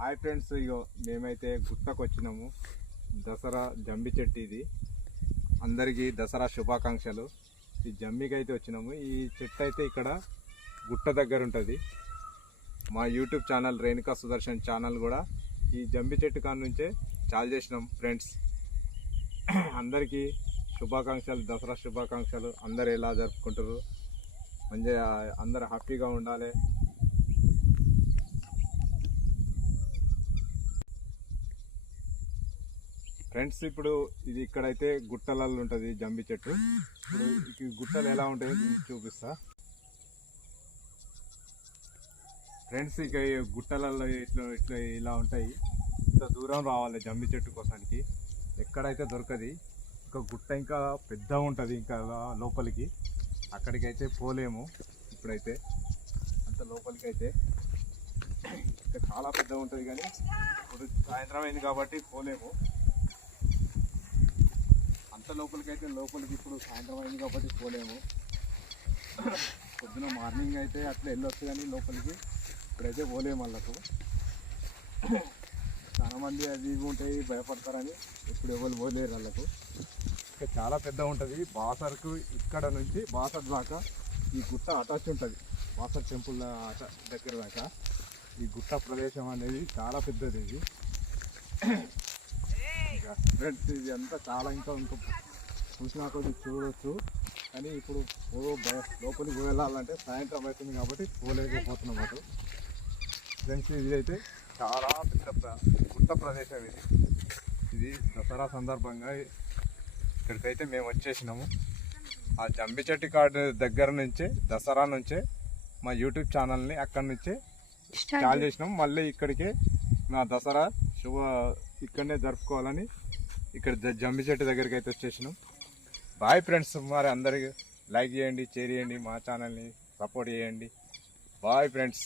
Hi friends, ఇగో మేమైతే గుట్టకు వచ్చినాము. దసరా జంబి చెట్టు ఇది. అందరికీ దసరా శుభాకాంక్షలు. ఈ జంబికి అయితే వచ్చినాము. ఈ చెట్టు అయితే ఇక్కడ గుట్ట దగ్గర ఉంటుంది. మా YouTube channel Renuka Sudarshan channel కూడా ఈ జంబి చెట్టు కాడ నుంచే చాలు చేసినాం ఫ్రెండ్స్. అందరికీ శుభాకాంక్షలు, దసరా శుభాకాంక్షలు. అందరు ఎలా జరుపుకుంటారు, మంచిగా అందరు హ్యాపీగా ఉండాలి. ఫ్రెండ్స్, ఇప్పుడు ఇది ఇక్కడైతే గుట్టలలో ఉంటుంది జంబి చెట్టు. ఇప్పుడు ఈ గుట్టలు ఎలా ఉంటాయో చూపిస్తా ఫ్రెండ్స్. ఇక ఈ గుట్టలలో ఇట్లా ఇట్లా ఇలా ఉంటాయి. ఇంత దూరం రావాలి జంబి చెట్టు కోసానికి, ఎక్కడైతే దొరకది. ఇంకా గుట్ట ఇంకా పెద్దగా ఉంటుంది, ఇంకా లోపలికి అక్కడికైతే పోలేము ఇప్పుడైతే. అంత లోపలికి అయితే ఇంకా చాలా పెద్దగా ఉంటుంది, కానీ ఇప్పుడు సాయంత్రం అయింది కాబట్టి పోలేము. అంత లోపలికి ఇప్పుడు సాయంత్రం అయింది కాబట్టి పోలేము. పొద్దున మార్నింగ్ అయితే అట్లా వెళ్ళొచ్చు, కానీ లోపలికి ఇప్పుడైతే పోలేము. వాళ్ళకు చాలామంది అది ఇవి ఉంటాయి, భయపడతారని ఇప్పుడు ఎవరు పోలేరు వాళ్ళకు. ఇంకా చాలా పెద్ద ఉంటుంది. బాసర్కు ఇక్కడ నుంచి బాసర్ దాకా ఈ గుట్ట అటాచ్ ఉంటుంది. బాసర్ టెంపుల్ దగ్గర దాకా ఈ గుట్ట ప్రదేశం అనేది చాలా పెద్దది. ఇది ఫ్రెండ్స్, ఇది అంతా చాలా ఇంకా చూసినా కొద్ది చూడవచ్చు, కానీ ఇప్పుడు లోపలికి వెళ్ళాలంటే సాయంత్రం అవుతుంది కాబట్టి పోలేకపోతున్నాం అటు. ఫ్రెండ్స్, ఇది అయితే చాలా పెద్ద గుట్ట ప్రదేశం. ఇది దసరా సందర్భంగా ఇక్కడికైతే మేము వచ్చేసినాము. ఆ జంబి చెట్టు కాడు దగ్గర నుంచే దసరా నుంచే మా యూట్యూబ్ ఛానల్ని అక్కడి నుంచే స్టార్ట్ చేసినాము. మళ్ళీ ఇక్కడికే నా దసరా ఇక్కడనే జరుపుకోవాలని ఇక్కడ జంబి చెట్టు దగ్గరికి అయితే వచ్చేసినాం. బాయ్ ఫ్రెండ్స్, మరి అందరికి లైక్ చేయండి, షేర్ చేయండి, మా ఛానల్ని సపోర్ట్ చేయండి. Bye friends.